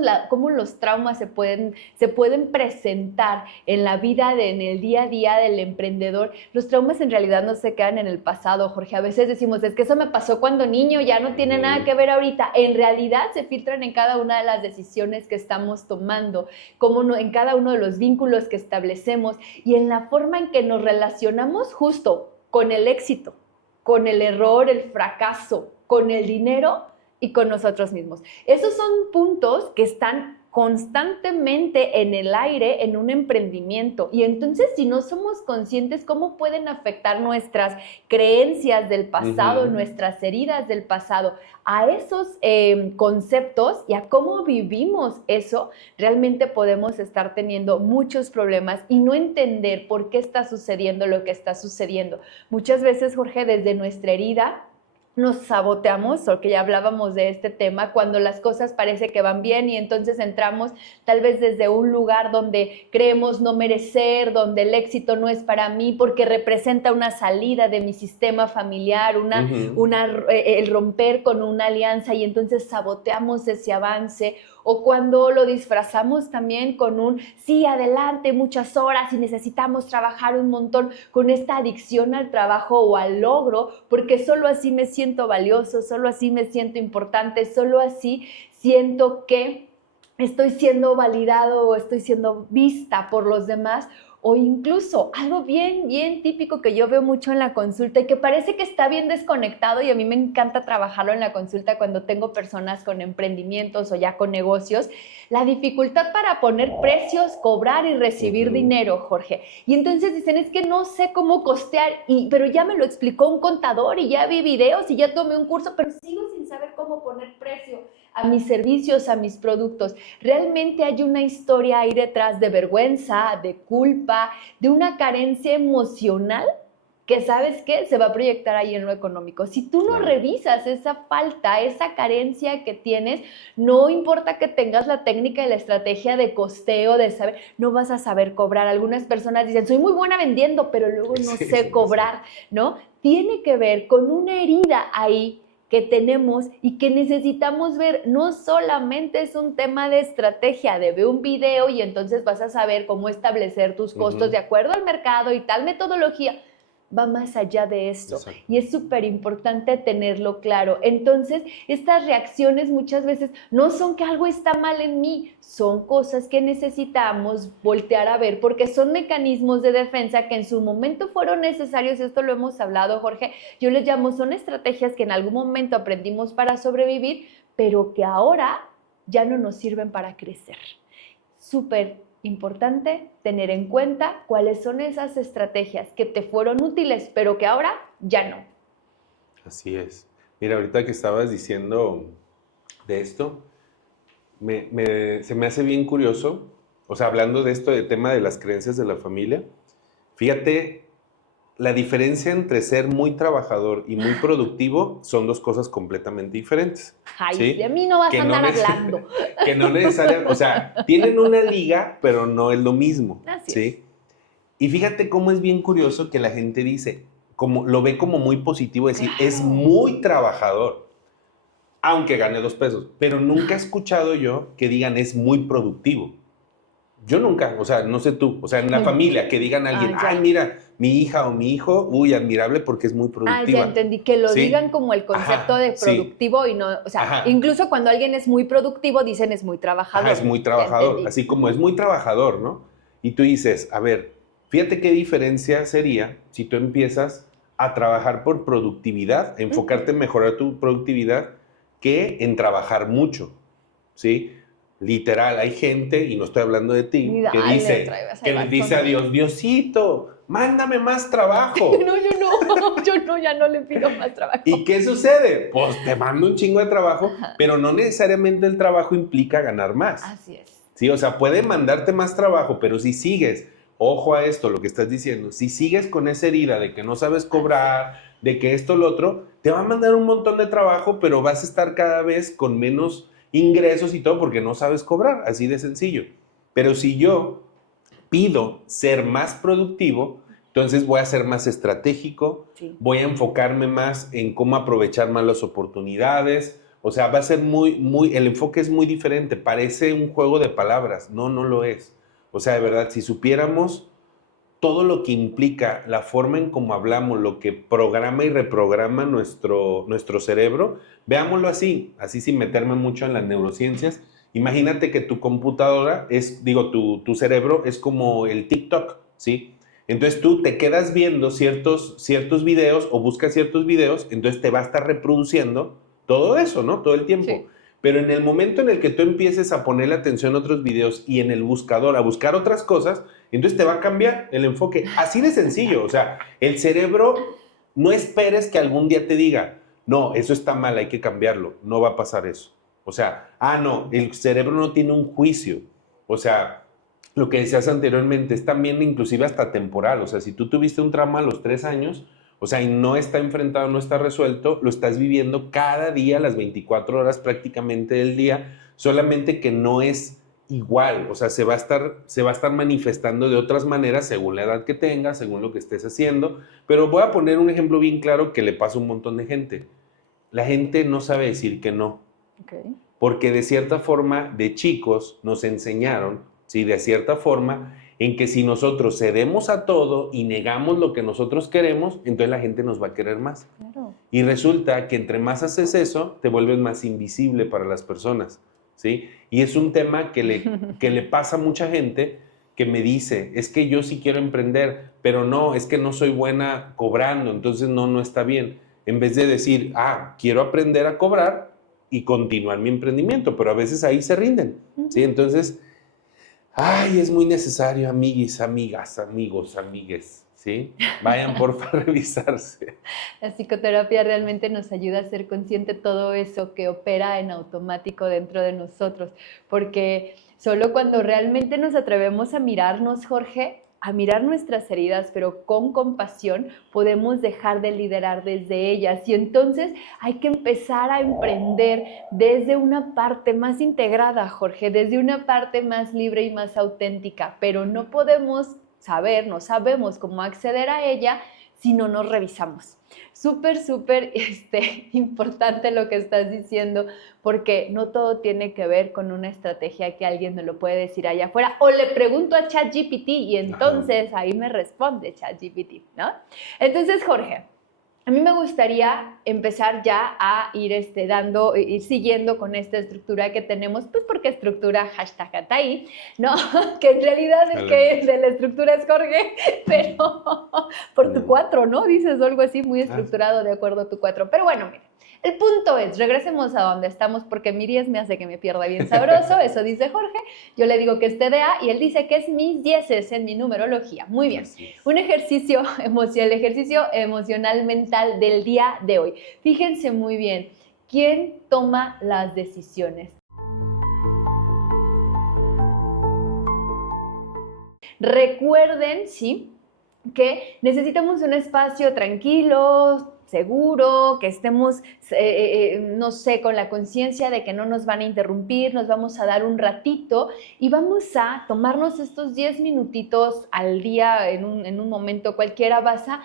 los traumas se pueden presentar en la vida, en el día a día del emprendedor. Los traumas en realidad no se quedan en el pasado, Jorge. A veces decimos, es que eso me pasó cuando niño, ya no tiene nada que ver ahorita. En realidad se filtran en cada una de las decisiones que estamos tomando, en cada uno de los vínculos que establecemos y en la forma en que nos relacionamos justo con el éxito, con el error, el fracaso, con el dinero y con nosotros mismos. Esos son puntos que están constantemente en el aire en un emprendimiento y entonces si no somos conscientes cómo pueden afectar nuestras creencias del pasado, nuestras heridas del pasado a esos conceptos y a cómo vivimos eso, realmente podemos estar teniendo muchos problemas y no entender por qué está sucediendo lo que está sucediendo. Muchas veces, Jorge, desde nuestra herida nos saboteamos, porque ya hablábamos de este tema, cuando las cosas parece que van bien y entonces entramos tal vez desde un lugar donde creemos no merecer, donde el éxito no es para mí porque representa una salida de mi sistema familiar, el romper con una alianza y entonces saboteamos ese avance. O cuando lo disfrazamos también con un sí, adelante, muchas horas y necesitamos trabajar un montón con esta adicción al trabajo o al logro, porque solo así me siento valioso, solo así me siento importante, solo así siento que estoy siendo validado o estoy siendo vista por los demás. O incluso algo bien, bien típico que yo veo mucho en la consulta y que parece que está bien desconectado y a mí me encanta trabajarlo en la consulta cuando tengo personas con emprendimientos o ya con negocios, la dificultad para poner precios, cobrar y recibir dinero, Jorge. Y entonces dicen, es que no sé cómo costear, pero ya me lo explicó un contador y ya vi videos y ya tomé un curso, pero sigo sin saber cómo poner precio a mis servicios, a mis productos. Realmente hay una historia ahí detrás de vergüenza, de culpa, de una carencia emocional que, ¿sabes qué? Se va a proyectar ahí en lo económico. Si tú no revisas esa falta, esa carencia que tienes, no importa que tengas la técnica y la estrategia de costeo, de saber, no vas a saber cobrar. Algunas personas dicen, soy muy buena vendiendo, pero luego no sé cobrar, ¿no? Tiene que ver con una herida ahí que tenemos y que necesitamos ver. No solamente es un tema de estrategia, de ver un video y entonces vas a saber cómo establecer tus costos de acuerdo al mercado y tal metodología. Va más allá de esto. Exacto. Y es súper importante tenerlo claro. Entonces, estas reacciones muchas veces no son que algo está mal en mí, son cosas que necesitamos voltear a ver porque son mecanismos de defensa que en su momento fueron necesarios. Esto lo hemos hablado, Jorge. Yo les llamo, son estrategias que en algún momento aprendimos para sobrevivir, pero que ahora ya no nos sirven para crecer. Súper importante tener en cuenta cuáles son esas estrategias que te fueron útiles, pero que ahora ya no. Así es. Mira, ahorita que estabas diciendo de esto, se me hace bien curioso, o sea, hablando de esto, del tema de las creencias de la familia, fíjate, la diferencia entre ser muy trabajador y muy productivo son dos cosas completamente diferentes. Ay, ¿sí? De mí no vas a andar hablando. Que no necesariamente, o sea, tienen una liga, pero no es lo mismo. Así ¿sí? es. Y fíjate cómo es bien curioso que la gente dice, lo ve como muy positivo, decir, es muy trabajador, aunque gane 2 pesos. Pero nunca he escuchado yo que digan, es muy productivo. Yo nunca, o sea, no sé tú, o sea, en la familia, que digan a alguien, ay, mira, mi hija o mi hijo, uy, admirable porque es muy productiva. Ya entendí, que lo digan como el concepto de productivo y no, o sea, incluso cuando alguien es muy productivo, dicen es muy trabajador. Es muy trabajador, así como es muy trabajador, ¿no? Y tú dices, a ver, fíjate qué diferencia sería si tú empiezas a trabajar por productividad, enfocarte en mejorar tu productividad, que en trabajar mucho, ¿sí? Literal, hay gente, y no estoy hablando de ti, que le dice a Dios, Diosito, mándame más trabajo. No, yo ya no le pido más trabajo. ¿Y qué sucede? Pues te mando un chingo de trabajo, pero no necesariamente el trabajo implica ganar más. Así es. Sí, o sea, puede mandarte más trabajo, pero si sigues, ojo a esto, lo que estás diciendo, si sigues con esa herida de que no sabes cobrar, de que esto, lo otro, te va a mandar un montón de trabajo, pero vas a estar cada vez con menos ingresos y todo porque no sabes cobrar, así de sencillo. Pero si yo pido ser más productivo, entonces voy a ser más estratégico, voy a enfocarme más en cómo aprovechar más las oportunidades, O sea, va a ser el enfoque es muy diferente. Parece un juego de palabras. No, no lo es. O sea, de verdad, si supiéramos todo lo que implica la forma en cómo hablamos, lo que programa y reprograma nuestro cerebro, veámoslo así sin meterme mucho en las neurociencias. Imagínate que tu computadora tu cerebro es como el TikTok, ¿sí? Entonces tú te quedas viendo ciertos videos o buscas ciertos videos, entonces te va a estar reproduciendo todo eso, ¿no? Todo el tiempo. Sí. Pero en el momento en el que tú empieces a ponerle atención a otros videos y en el buscador a buscar otras cosas, entonces te va a cambiar el enfoque. Así de sencillo. O sea, el cerebro, no esperes que algún día te diga, no, eso está mal, hay que cambiarlo. No va a pasar eso. O sea, no, el cerebro no tiene un juicio. O sea, lo que decías anteriormente es también inclusive hasta temporal. O sea, si tú tuviste un trauma a los 3 años, o sea, y no está enfrentado, no está resuelto, lo estás viviendo cada día, las 24 horas prácticamente del día, solamente que no es igual, o sea, se va a estar manifestando de otras maneras según la edad que tengas, según lo que estés haciendo, pero voy a poner un ejemplo bien claro que le pasa a un montón de gente. La gente no sabe decir que no, Okay. porque de cierta forma de chicos nos enseñaron, ¿sí? De cierta forma, en que si nosotros cedemos a todo y negamos lo que nosotros queremos, entonces la gente nos va a querer más. Claro. Y resulta que entre más haces eso, te vuelves más invisible para las personas, ¿sí? Y es un tema que le pasa a mucha gente que me dice, es que yo sí quiero emprender, pero no, es que no soy buena cobrando, entonces no está bien. En vez de decir, quiero aprender a cobrar y continuar mi emprendimiento, pero a veces ahí se rinden, ¿sí? Entonces, es muy necesario, amiguis, amigas, amigos, amigues, ¿sí? Vayan porfa a revisarse. La psicoterapia realmente nos ayuda a ser consciente de todo eso que opera en automático dentro de nosotros, porque solo cuando realmente nos atrevemos a mirarnos, Jorge, a mirar nuestras heridas, pero con compasión, podemos dejar de liderar desde ellas. Y entonces hay que empezar a emprender desde una parte más integrada, Jorge, desde una parte más libre y más auténtica, pero no podemos no sabemos cómo acceder a ella si no nos revisamos. Súper importante lo que estás diciendo, porque no todo tiene que ver con una estrategia que alguien me lo puede decir allá afuera, o le pregunto a ChatGPT y entonces ahí me responde ChatGPT, ¿no? Entonces, Jorge, a mí me gustaría empezar ya a ir siguiendo con esta estructura que tenemos, pues porque estructura #Ataí, ¿no? Que en realidad el que de la estructura es Jorge, pero por tu 4, ¿no? Dices algo así muy estructurado de acuerdo a tu 4. Pero bueno, mire, el punto es, regresemos a donde estamos porque mi 10 me hace que me pierda bien sabroso, eso dice Jorge, yo le digo que es TDA y él dice que es mis 10 en mi numerología. Muy bien, un ejercicio emocional mental del día de hoy. Fíjense muy bien, ¿quién toma las decisiones? Recuerden, ¿sí?, que necesitamos un espacio tranquilo, seguro, que estemos, no sé, con la conciencia de que no nos van a interrumpir, nos vamos a dar un ratito y vamos a tomarnos estos 10 minutitos al día, en un momento cualquiera, vas a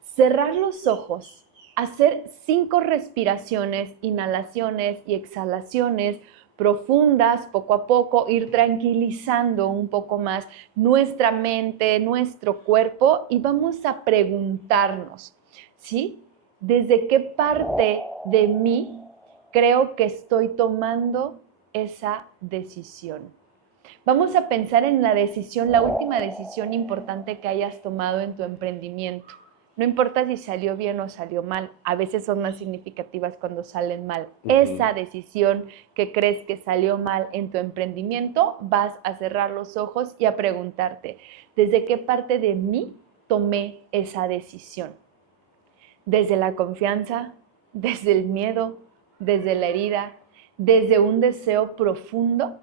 cerrar los ojos, hacer 5 respiraciones, inhalaciones y exhalaciones profundas, poco a poco, ir tranquilizando un poco más nuestra mente, nuestro cuerpo y vamos a preguntarnos, ¿sí? ¿Desde qué parte de mí creo que estoy tomando esa decisión? Vamos a pensar en la última decisión importante que hayas tomado en tu emprendimiento. No importa si salió bien o salió mal, a veces son más significativas cuando salen mal. Esa decisión que crees que salió mal en tu emprendimiento, vas a cerrar los ojos y a preguntarte, ¿desde qué parte de mí tomé esa decisión? ¿Desde la confianza? ¿Desde el miedo? ¿Desde la herida? ¿Desde un deseo profundo?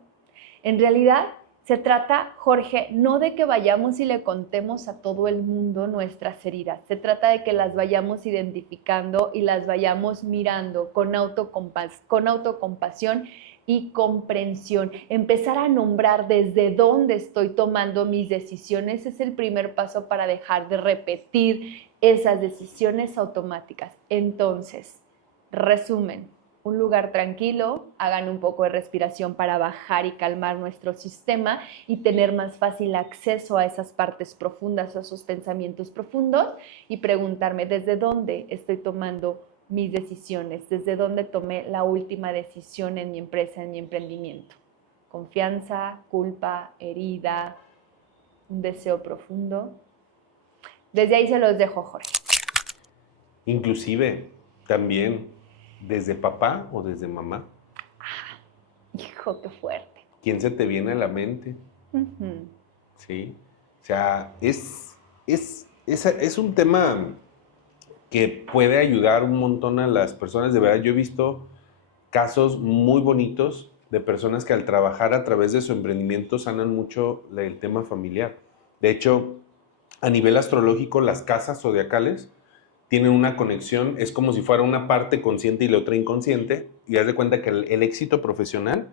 En realidad, se trata, Jorge, no de que vayamos y le contemos a todo el mundo nuestras heridas. Se trata de que las vayamos identificando y las vayamos mirando con autocompasión y comprensión. Empezar a nombrar desde dónde estoy tomando mis decisiones es el primer paso para dejar de repetir esas decisiones automáticas. Entonces, resumen, un lugar tranquilo, hagan un poco de respiración para bajar y calmar nuestro sistema y tener más fácil acceso a esas partes profundas, a esos pensamientos profundos y preguntarme desde dónde estoy tomando mis decisiones, desde dónde tomé la última decisión en mi empresa, en mi emprendimiento. Confianza, culpa, herida, un deseo profundo. Desde ahí se los dejo, Jorge. Inclusive, también, desde papá o desde mamá. Hijo, qué fuerte. ¿Quién se te viene a la mente? Uh-huh. Sí. O sea, es un tema que puede ayudar un montón a las personas. De verdad, yo he visto casos muy bonitos de personas que al trabajar a través de su emprendimiento sanan mucho el tema familiar. De hecho, a nivel astrológico, las casas zodiacales tienen una conexión, es como si fuera una parte consciente y la otra inconsciente, y haz de cuenta que el éxito profesional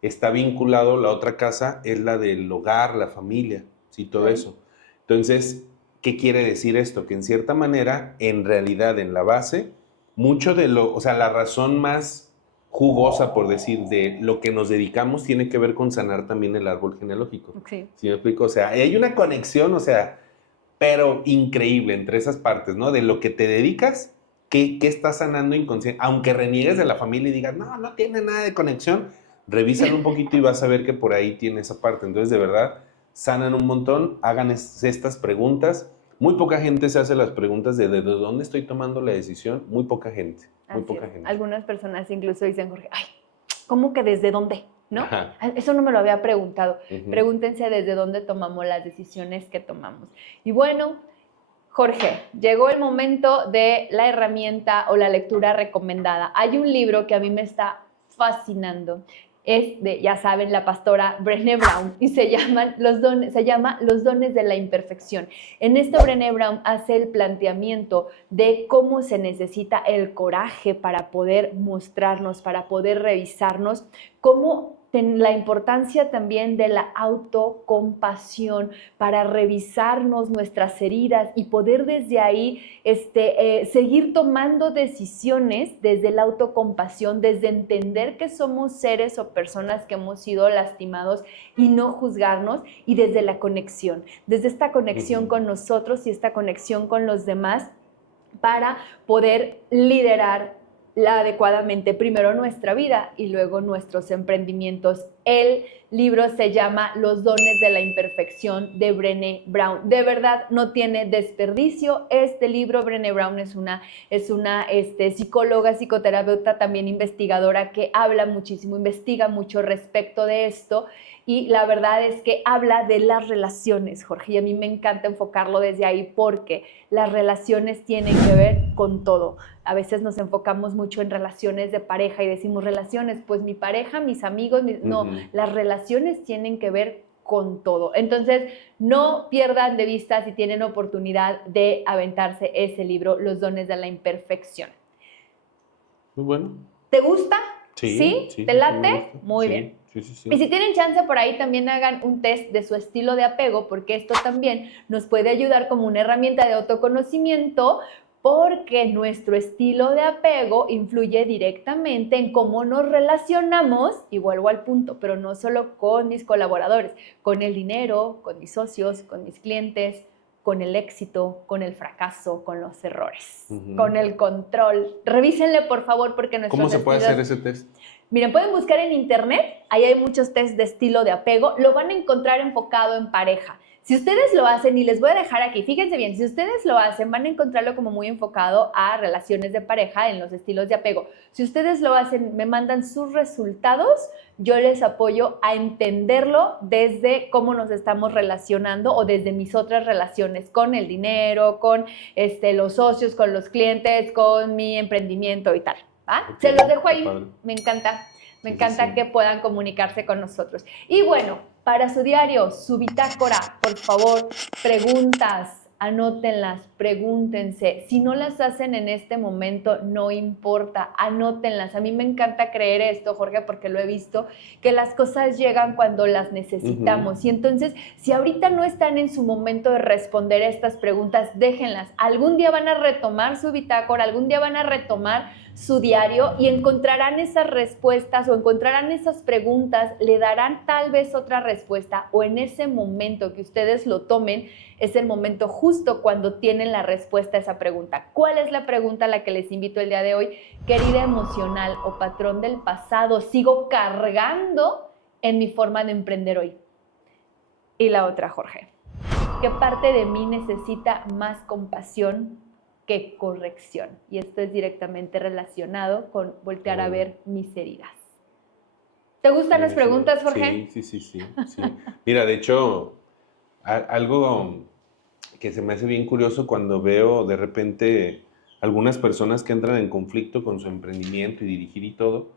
está vinculado, la otra casa es la del hogar, la familia, ¿sí? Todo eso. Entonces, ¿qué quiere decir esto? Que en cierta manera, en realidad, en la base, mucho de o sea, la razón más jugosa, por decir, de lo que nos dedicamos tiene que ver con sanar también el árbol genealógico. Sí. ¿Sí me explico? O sea, hay una conexión, o sea, pero increíble entre esas partes, ¿no? De lo que te dedicas, ¿qué estás sanando inconsciente? Aunque reniegues de la familia y digas, no, no tiene nada de conexión, revísalo un poquito y vas a ver que por ahí tiene esa parte. Entonces, de verdad, sanan un montón, hagan estas preguntas. Muy poca gente se hace las preguntas de dónde estoy tomando la decisión. Muy poca gente, muy poca gente. Algunas personas incluso dicen, Jorge, ay, ¿cómo que desde dónde? ¿No? Ajá. Eso no me lo había preguntado. Uh-huh. Pregúntense desde dónde tomamos las decisiones que tomamos. Y bueno, Jorge, llegó el momento de la herramienta o la lectura recomendada. Hay un libro que a mí me está fascinando. Es de, ya saben, la pastora Brené Brown y se llama Los dones de la imperfección. En esto Brené Brown hace el planteamiento de cómo se necesita el coraje para poder mostrarnos, para poder revisarnos, cómo la importancia también de la autocompasión para revisarnos nuestras heridas y poder desde ahí seguir tomando decisiones desde la autocompasión, desde entender que somos seres o personas que hemos sido lastimados y no juzgarnos, y desde la conexión, desde esta conexión con nosotros y esta conexión con los demás para poder liderar adecuadamente primero nuestra vida y luego nuestros emprendimientos. El libro se llama Los dones de la imperfección de Brené Brown. De verdad, no tiene desperdicio este libro. Brené Brown es una psicóloga, psicoterapeuta, también investigadora que habla muchísimo, investiga mucho respecto de esto. Y la verdad es que habla de las relaciones, Jorge, y a mí me encanta enfocarlo desde ahí porque las relaciones tienen que ver con todo. A veces nos enfocamos mucho en relaciones de pareja y decimos relaciones, pues mi pareja, mis amigos, no, las relaciones tienen que ver con todo. Entonces, no pierdan de vista si tienen oportunidad de aventarse ese libro, Los dones de la imperfección. Muy bueno. ¿Te gusta? Sí. ¿Te late? Muy bien. Sí. Y si tienen chance por ahí también hagan un test de su estilo de apego, porque esto también nos puede ayudar como una herramienta de autoconocimiento, porque nuestro estilo de apego influye directamente en cómo nos relacionamos, y vuelvo al punto, pero no solo con mis colaboradores, con el dinero, con mis socios, con mis clientes, con el éxito, con el fracaso, con los errores, con el control. Revísenle, por favor, porque nuestros ¿Cómo se puede hacer ese test? Miren, pueden buscar en internet, ahí hay muchos tests de estilo de apego, lo van a encontrar enfocado en pareja. Si ustedes lo hacen, y les voy a dejar aquí, fíjense bien, si ustedes lo hacen, van a encontrarlo como muy enfocado a relaciones de pareja en los estilos de apego. Si ustedes lo hacen, me mandan sus resultados, yo les apoyo a entenderlo desde cómo nos estamos relacionando o desde mis otras relaciones con el dinero, con los socios, con los clientes, con mi emprendimiento y tal. ¿Va? Okay, se los dejo ahí, me encanta que puedan comunicarse con nosotros. Y bueno, para su diario, su bitácora, por favor, preguntas, anótenlas, pregúntense. Si no las hacen en este momento, no importa, anótenlas. A mí me encanta creer esto, Jorge, porque lo he visto, que las cosas llegan cuando las necesitamos. Y entonces, si ahorita no están en su momento de responder estas preguntas, déjenlas. Algún día van a retomar su bitácora, algún día van a retomar su diario y encontrarán esas respuestas o encontrarán esas preguntas, le darán tal vez otra respuesta, o en ese momento que ustedes lo tomen, es el momento justo cuando tienen la respuesta a esa pregunta. ¿Cuál es la pregunta a la que les invito el día de hoy? ¿Qué herida emocional o patrón del pasado sigo cargando en mi forma de emprender hoy? Y la otra, Jorge, ¿qué parte de mí necesita más compasión que corrección? Y esto es directamente relacionado con voltear a ver mis heridas. ¿Te gustan las preguntas, Jorge? Sí. Mira, de hecho, algo que se me hace bien curioso cuando veo de repente algunas personas que entran en conflicto con su emprendimiento y dirigir y todo,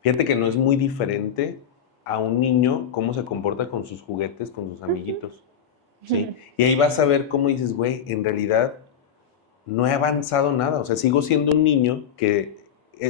fíjate que no es muy diferente a un niño cómo se comporta con sus juguetes, con sus amiguitos, ¿sí? Y ahí vas a ver cómo dices, güey, en realidad no he avanzado nada, o sea, sigo siendo un niño que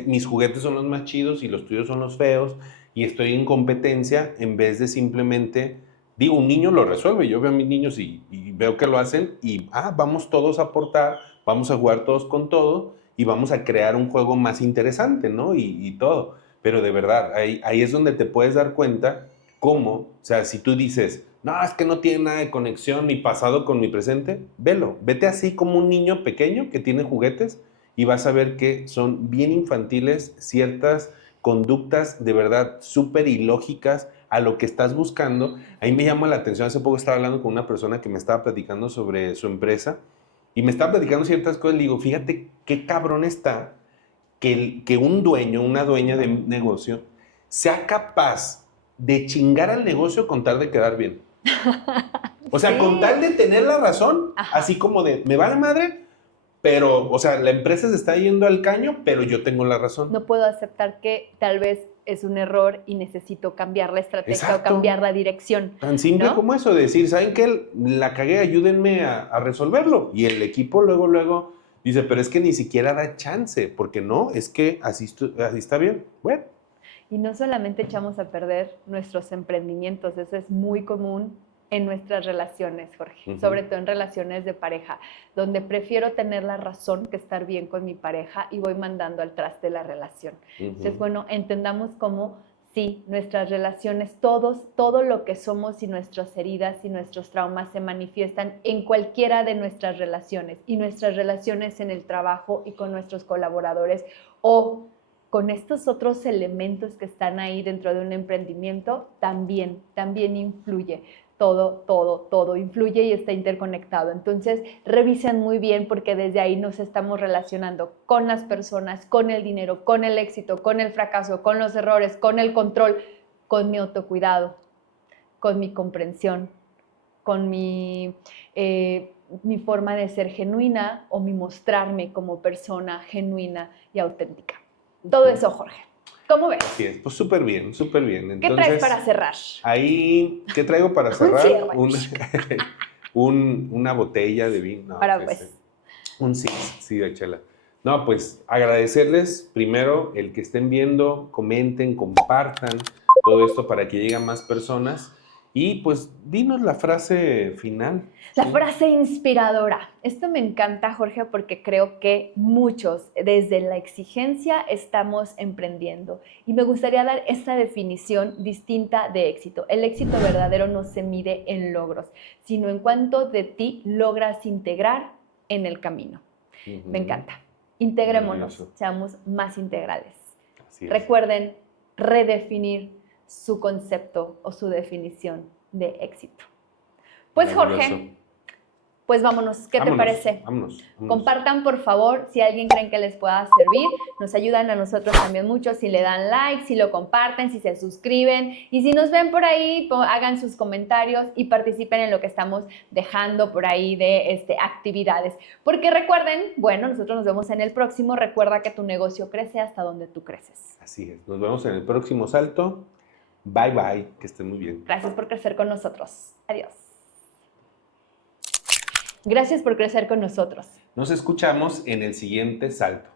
mis juguetes son los más chidos y los tuyos son los feos y estoy en competencia en vez de simplemente, digo, un niño lo resuelve, yo veo a mis niños y veo que lo hacen y, vamos todos a aportar, vamos a jugar todos con todo y vamos a crear un juego más interesante, ¿no? Y todo, pero de verdad, ahí es donde te puedes dar cuenta cómo, o sea, si tú dices, no, es que no tiene nada de conexión mi pasado con mi presente, vete así como un niño pequeño que tiene juguetes y vas a ver que son bien infantiles ciertas conductas de verdad súper ilógicas a lo que estás buscando. Ahí me llama la atención, hace poco estaba hablando con una persona que me estaba platicando sobre su empresa y me estaba platicando ciertas cosas, le digo, fíjate qué cabrón está que un dueño, una dueña de un negocio sea capaz de chingar al negocio con tal de quedar bien. O sea, Sí. con tal de tener la razón, Ajá. así como de, me vale madre, pero, o sea, la empresa se está yendo al caño, pero yo tengo la razón. No puedo aceptar que tal vez es un error y necesito cambiar la estrategia. Exacto. O cambiar la dirección. Tan simple, ¿no? como eso, de decir, ¿saben qué? La cagué, ayúdenme a resolverlo. Y el equipo luego dice, pero es que ni siquiera da chance, porque no, es que así está bien. Bueno. Y no solamente echamos a perder nuestros emprendimientos, eso es muy común en nuestras relaciones, Jorge, sobre todo en relaciones de pareja, donde prefiero tener la razón que estar bien con mi pareja y voy mandando al traste la relación. Entonces, bueno, entendamos cómo sí, nuestras relaciones, todo lo que somos y nuestras heridas y nuestros traumas se manifiestan en cualquiera de nuestras relaciones, y nuestras relaciones en el trabajo y con nuestros colaboradores o con estos otros elementos que están ahí dentro de un emprendimiento, también influye. Todo influye y está interconectado. Entonces, revisen muy bien, porque desde ahí nos estamos relacionando con las personas, con el dinero, con el éxito, con el fracaso, con los errores, con el control, con mi autocuidado, con mi comprensión, con mi forma de ser genuina o mi mostrarme como persona genuina y auténtica. Todo eso, Jorge. ¿Cómo ves? Así es, pues súper bien. Entonces, ¿qué traes para cerrar? Ahí, ¿qué traigo para cerrar? cierre. Una botella de vino. No, Ahora pues. Un sí, de chela. No, pues agradecerles primero el que estén viendo, comenten, compartan todo esto para que lleguen más personas. Y pues dinos la frase final. La frase inspiradora. Esto me encanta, Jorge, porque creo que muchos desde la exigencia estamos emprendiendo. Y me gustaría dar esta definición distinta de éxito. El éxito verdadero no se mide en logros, sino en cuánto de ti logras integrar en el camino. Me encanta. Integrémonos, seamos más integrales. Así es. Recuerden redefinir su concepto o su definición de éxito. Pues Jorge, pues vámonos. ¿Qué te parece? Vámonos. Compartan, por favor, si alguien creen que les pueda servir. Nos ayudan a nosotros también mucho si le dan like, si lo comparten, si se suscriben. Y si nos ven por ahí, hagan sus comentarios y participen en lo que estamos dejando por ahí de actividades. Porque recuerden, bueno, nosotros nos vemos en el próximo. Recuerda que tu negocio crece hasta donde tú creces. Así es. Nos vemos en el próximo salto. Bye, bye. Que estén muy bien. Gracias por crecer con nosotros. Adiós. Gracias por crecer con nosotros. Nos escuchamos en el siguiente salto.